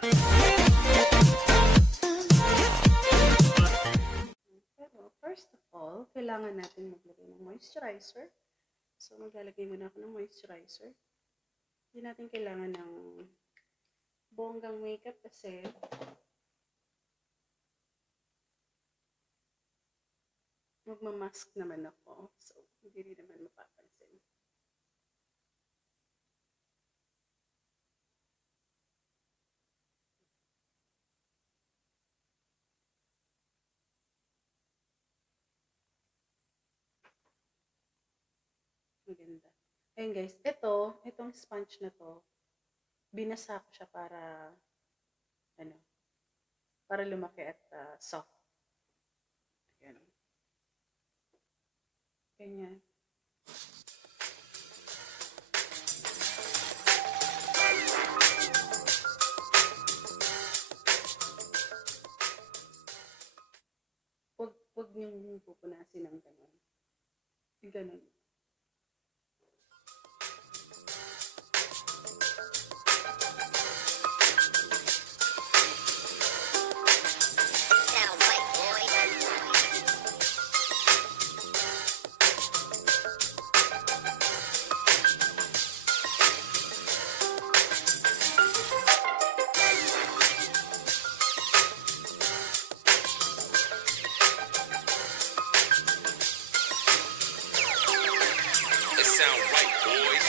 Pero first of all, kailangan natin maglagay ng moisturizer. So, maglalagay muna ako ng moisturizer. Hindi natin kailangan ng bonggang makeup kasi magmamask naman ako. So, hindi rin naman mapapansin. Maganda. Ayun guys, itong sponge na to, binasa ko siya para, para lumaki at soft. Ayan. Ganyan. Huwag niyong pupunasin ng gano'n. Gano'n. Sound right, boys.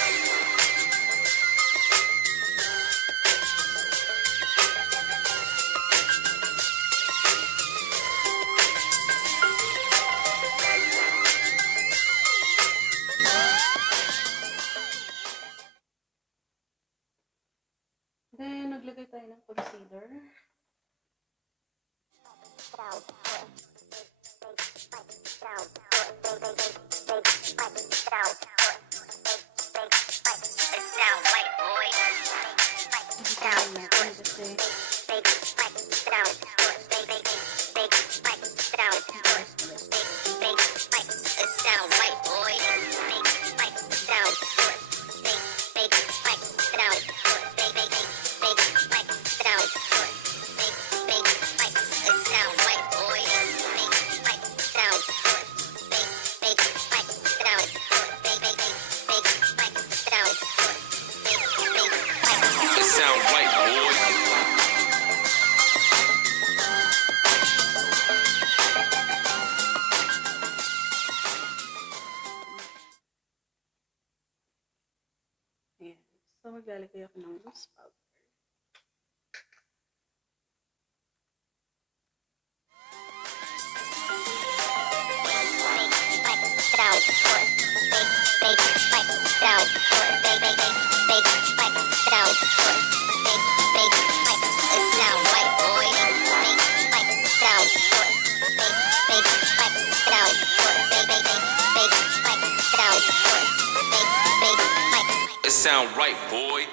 Then, naglagay tayo ng concealer. Ayan. So, maglalagay ako ng loose powder. It sound right, boy.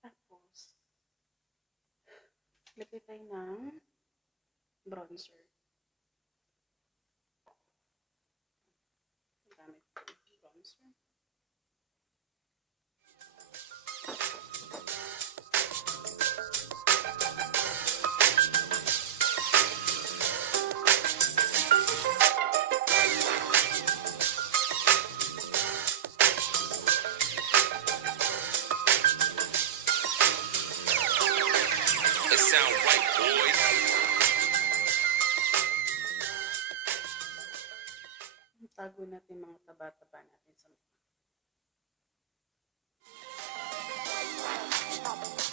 Tapos, lagay tayo ng bronzer. Gamit ko yung bronzer. It sound right, boys. Tago natin mga taba-taba natin sa mukha.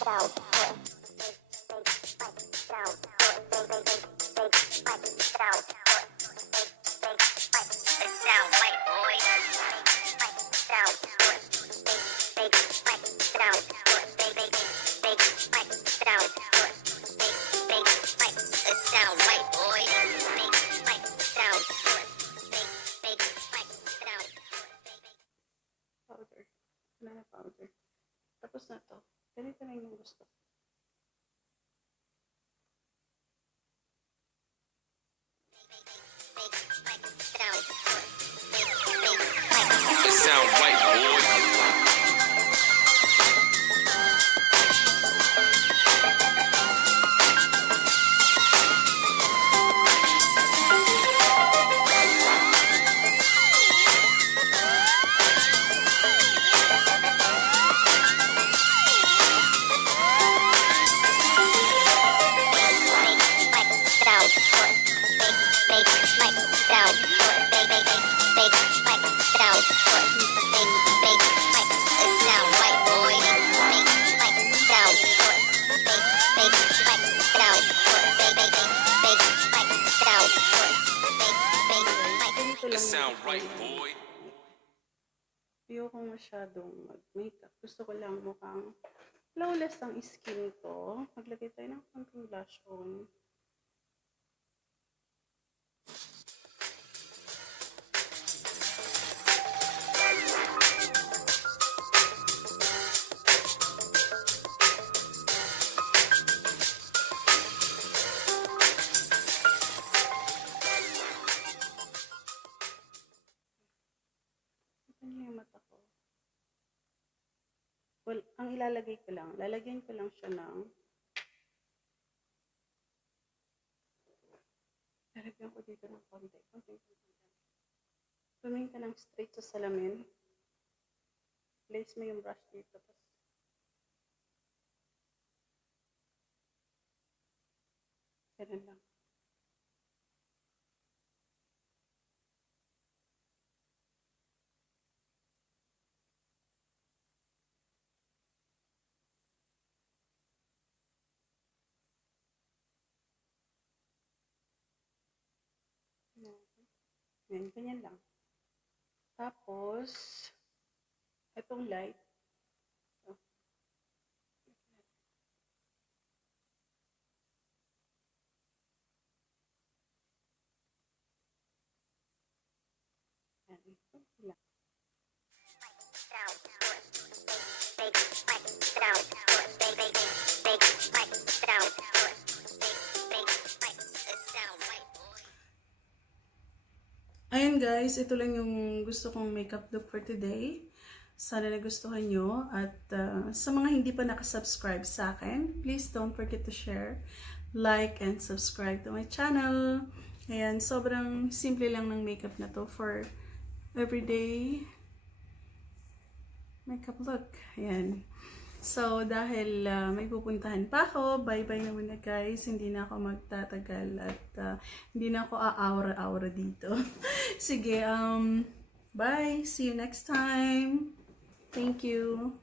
Powder. Wala na powder. Tapos na to. Ganito na yung gusto. Ganito It lang sound yung right, gusto ko. boy. Ayoko masyadong mag-makeup. Gusto ko lang mukhang flawless ang skin ko. Maglagay tayo ng konting blush on. Ito niyo yung mata ko. Well, ang ilalagay ko lang, lalagyan ko lang siya ng lalagyan ko dito ng konti. Tumingin ka ng straight sa salamin. Place mo yung brush dito. Tapos, ganun lang. Yan, ganyan lang. Tapos, itong light. Oh. Yan, ito lang. Ayun guys, ito lang yung gusto kong makeup look for today. Sana nagustuhan nyo. At sa mga hindi pa nakasubscribe sa akin, please don't forget to share, like, and subscribe to my channel. Ayan, sobrang simple lang ng makeup na to for everyday makeup look. Ayan. So, dahil may pupuntahan pa ako, bye-bye naman na guys. Hindi na ako magtatagal at hindi na ako aawra-awra dito. Sige, bye! See you next time! Thank you!